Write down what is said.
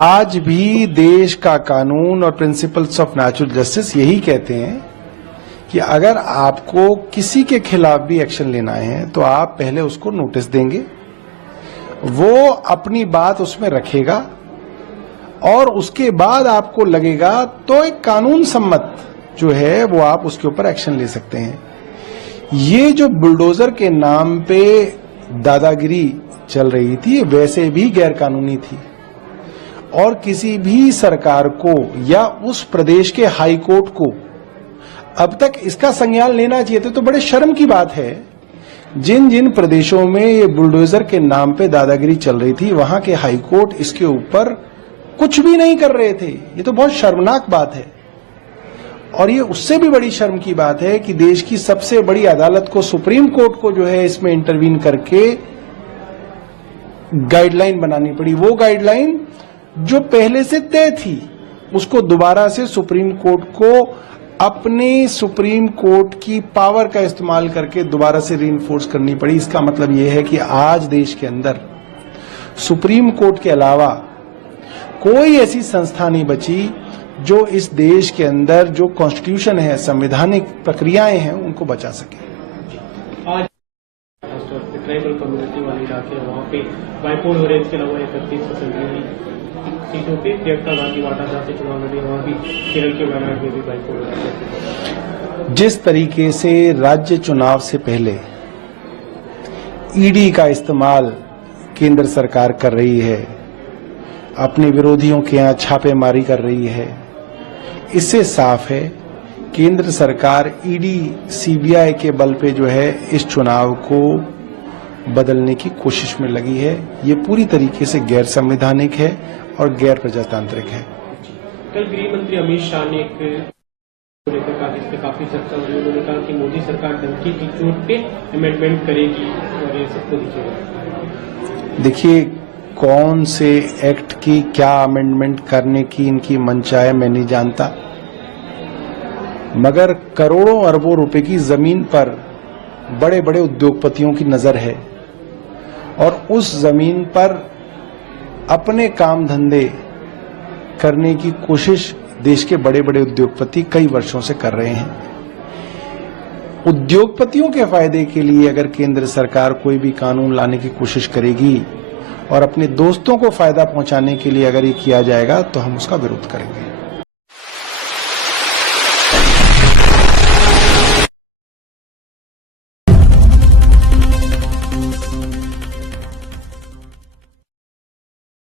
आज भी देश का कानून और प्रिंसिपल्स ऑफ नेचुरल जस्टिस यही कहते हैं कि अगर आपको किसी के खिलाफ भी एक्शन लेना है तो आप पहले उसको नोटिस देंगे, वो अपनी बात उसमें रखेगा और उसके बाद आपको लगेगा तो एक कानून सम्मत जो है वो आप उसके ऊपर एक्शन ले सकते हैं। ये जो बुलडोजर के नाम पे दादागिरी चल रही थी वैसे भी गैर कानूनी थी और किसी भी सरकार को या उस प्रदेश के हाई कोर्ट को अब तक इसका संज्ञान लेना चाहिए था। तो बड़े शर्म की बात है, जिन जिन प्रदेशों में ये बुलडोजर के नाम पे दादागिरी चल रही थी वहां के हाई कोर्ट इसके ऊपर कुछ भी नहीं कर रहे थे। ये तो बहुत शर्मनाक बात है। और ये उससे भी बड़ी शर्म की बात है कि देश की सबसे बड़ी अदालत को, सुप्रीम कोर्ट को जो है इसमें इंटरवीन करके गाइडलाइन बनानी पड़ी। वो गाइडलाइन जो पहले से तय थी उसको दोबारा से सुप्रीम कोर्ट को अपने सुप्रीम कोर्ट की पावर का इस्तेमाल करके दोबारा से रीइंफोर्स करनी पड़ी। इसका मतलब यह है कि आज देश के अंदर सुप्रीम कोर्ट के अलावा कोई ऐसी संस्था नहीं बची जो इस देश के अंदर जो कॉन्स्टिट्यूशन है, संवैधानिक प्रक्रियाएं हैं, उनको बचा सके। आज ट्राइबल कम्युनिटी वाले इलाके हैं, वहाँ पे बाइपोल हो रहे हैं। इसके अलावा 31 सीटों पे प्रियंका गांधी वाटा जहाँ से चुनाव लड़े, वहाँ भी केरल के वायनाड में भी बाइपोल हो रहे हैं। जिस तरीके से राज्य चुनाव से पहले ईडी का इस्तेमाल केंद्र सरकार कर रही है, अपने विरोधियों के यहाँ छापेमारी कर रही है, इससे साफ है केंद्र सरकार ईडी सीबीआई के बल पे जो है इस चुनाव को बदलने की कोशिश में लगी है। ये पूरी तरीके से गैर संवैधानिक है और गैर प्रजातांत्रिक है। कल गृह मंत्री अमित शाह ने काफी चर्चा हुई। उन्होंने कहा कि मोदी सरकार डंकी की चोट पे अमेंडमेंट करेगी और ये सबको दिखेगा। देखिए, कौन से एक्ट की क्या अमेंडमेंट करने की इनकी मंशा है मैं नहीं जानता, मगर करोड़ों अरबों रुपए की जमीन पर बड़े बड़े उद्योगपतियों की नजर है और उस जमीन पर अपने काम धंधे करने की कोशिश देश के बड़े बड़े उद्योगपति कई वर्षों से कर रहे हैं। उद्योगपतियों के फायदे के लिए अगर केंद्र सरकार कोई भी कानून लाने की कोशिश करेगी और अपने दोस्तों को फायदा पहुंचाने के लिए अगर ये किया जाएगा तो हम उसका विरोध करेंगे।